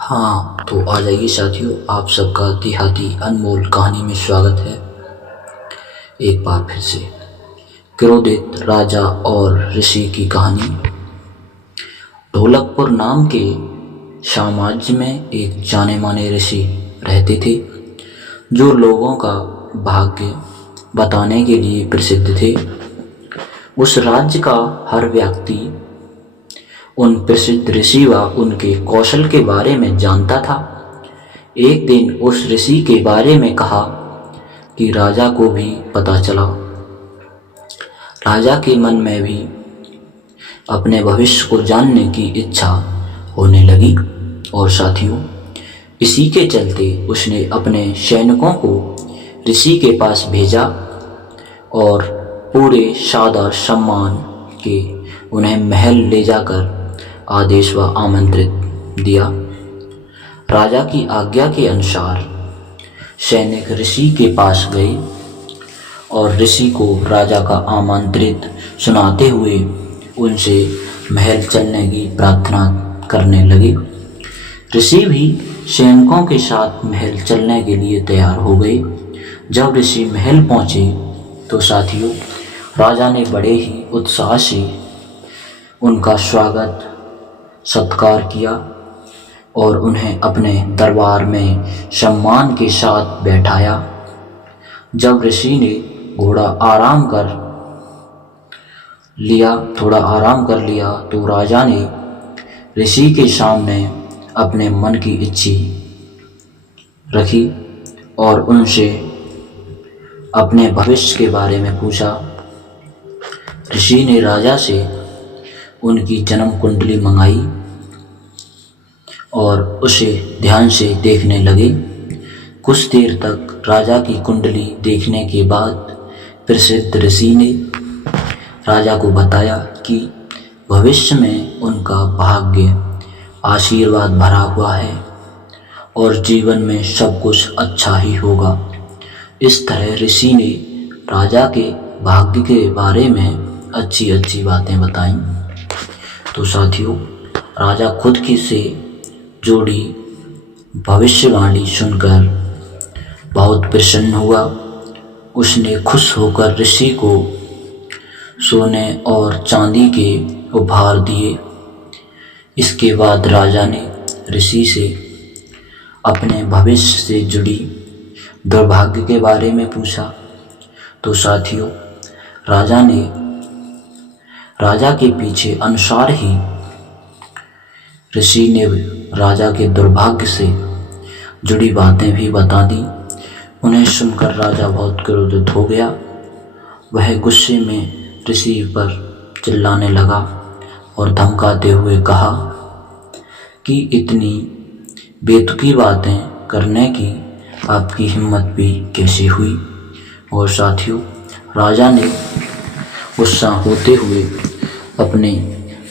हाँ, तो आ जाइए साथियों, आप सबका देहाती अनमोल कहानी में स्वागत है। एक बार फिर से क्रोधित राजा और ऋषि की कहानी। ढोलकपुर नाम के साम्राज्य में एक जाने माने ऋषि रहते थे, जो लोगों का भाग्य बताने के लिए प्रसिद्ध थे। उस राज्य का हर व्यक्ति उन प्रसिद्ध ऋषि व उनके कौशल के बारे में जानता था। एक दिन उस ऋषि के बारे में कहा कि राजा को भी पता चला। राजा के मन में भी अपने भविष्य को जानने की इच्छा होने लगी और साथियों, इसी के चलते उसने अपने सैनिकों को ऋषि के पास भेजा और पूरे सादर सम्मान के उन्हें महल ले जाकर आदेश व आमंत्रित दिया। राजा की आज्ञा के अनुसार सैनिक ऋषि के पास गए और ऋषि को राजा का आमंत्रित सुनाते हुए उनसे महल चलने की प्रार्थना करने लगे। ऋषि भी सैनिकों के साथ महल चलने के लिए तैयार हो गए। जब ऋषि महल पहुंचे तो साथियों, राजा ने बड़े ही उत्साह से उनका स्वागत सत्कार किया और उन्हें अपने दरबार में सम्मान के साथ बैठाया। जब ऋषि ने थोड़ा आराम कर लिया तो राजा ने ऋषि के सामने अपने मन की इच्छा रखी और उनसे अपने भविष्य के बारे में पूछा। ऋषि ने राजा से उनकी जन्म कुंडली मंगाई और उसे ध्यान से देखने लगे। कुछ देर तक राजा की कुंडली देखने के बाद प्रसिद्ध ऋषि ने राजा को बताया कि भविष्य में उनका भाग्य आशीर्वाद भरा हुआ है और जीवन में सब कुछ अच्छा ही होगा। इस तरह ऋषि ने राजा के भाग्य के बारे में अच्छी अच्छी बातें बताईं। तो साथियों, राजा खुद की से जोड़ी भविष्यवाणी सुनकर बहुत प्रसन्न हुआ। उसने खुश होकर ऋषि को सोने और चांदी के उपहार दिए। इसके बाद राजा ने ऋषि से अपने भविष्य से जुड़ी दुर्भाग्य के बारे में पूछा। तो साथियों, राजा के पीछे अनुसार ही ऋषि ने राजा के दुर्भाग्य से जुड़ी बातें भी बता दी। उन्हें सुनकर राजा बहुत क्रोधित हो गया। वह गुस्से में ऋषि पर चिल्लाने लगा और धमकाते हुए कहा कि इतनी बेतुकी बातें करने की आपकी हिम्मत भी कैसे हुई। और साथियों, राजा ने गुस्सा होते हुए अपनी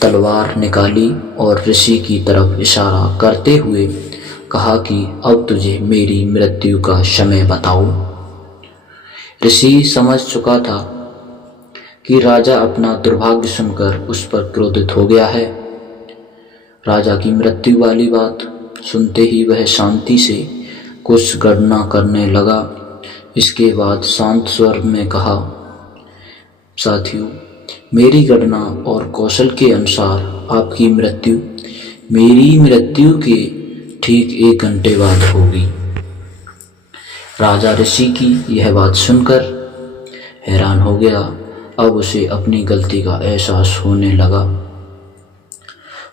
तलवार निकाली और ऋषि की तरफ इशारा करते हुए कहा कि अब तुझे मेरी मृत्यु का समय बताओ। ऋषि समझ चुका था कि राजा अपना दुर्भाग्य सुनकर उस पर क्रोधित हो गया है। राजा की मृत्यु वाली बात सुनते ही वह शांति से कुछ गणना करने लगा। इसके बाद शांत स्वर में कहा, साथियों, मेरी गणना और कौशल के अनुसार आपकी मृत्यु मेरी मृत्यु के ठीक 1 घंटे बाद होगी। राजा ऋषि की यह बात सुनकर हैरान हो गया। अब उसे अपनी गलती का एहसास होने लगा।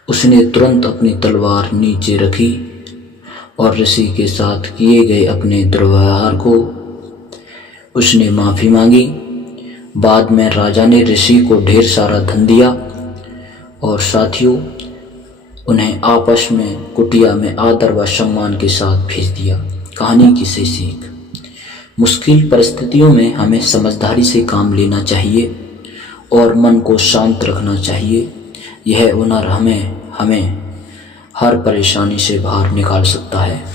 उसने तुरंत अपनी तलवार नीचे रखी और ऋषि के साथ किए गए अपने दुर्व्यवहार को उसने माफ़ी मांगी। बाद में राजा ने ऋषि को ढेर सारा धन दिया और साथियों, उन्हें आपस में कुटिया में आदर व सम्मान के साथ भेज दिया। कहानी की से सीख, मुश्किल परिस्थितियों में हमें समझदारी से काम लेना चाहिए और मन को शांत रखना चाहिए। यह हुनर हमें हर परेशानी से बाहर निकाल सकता है।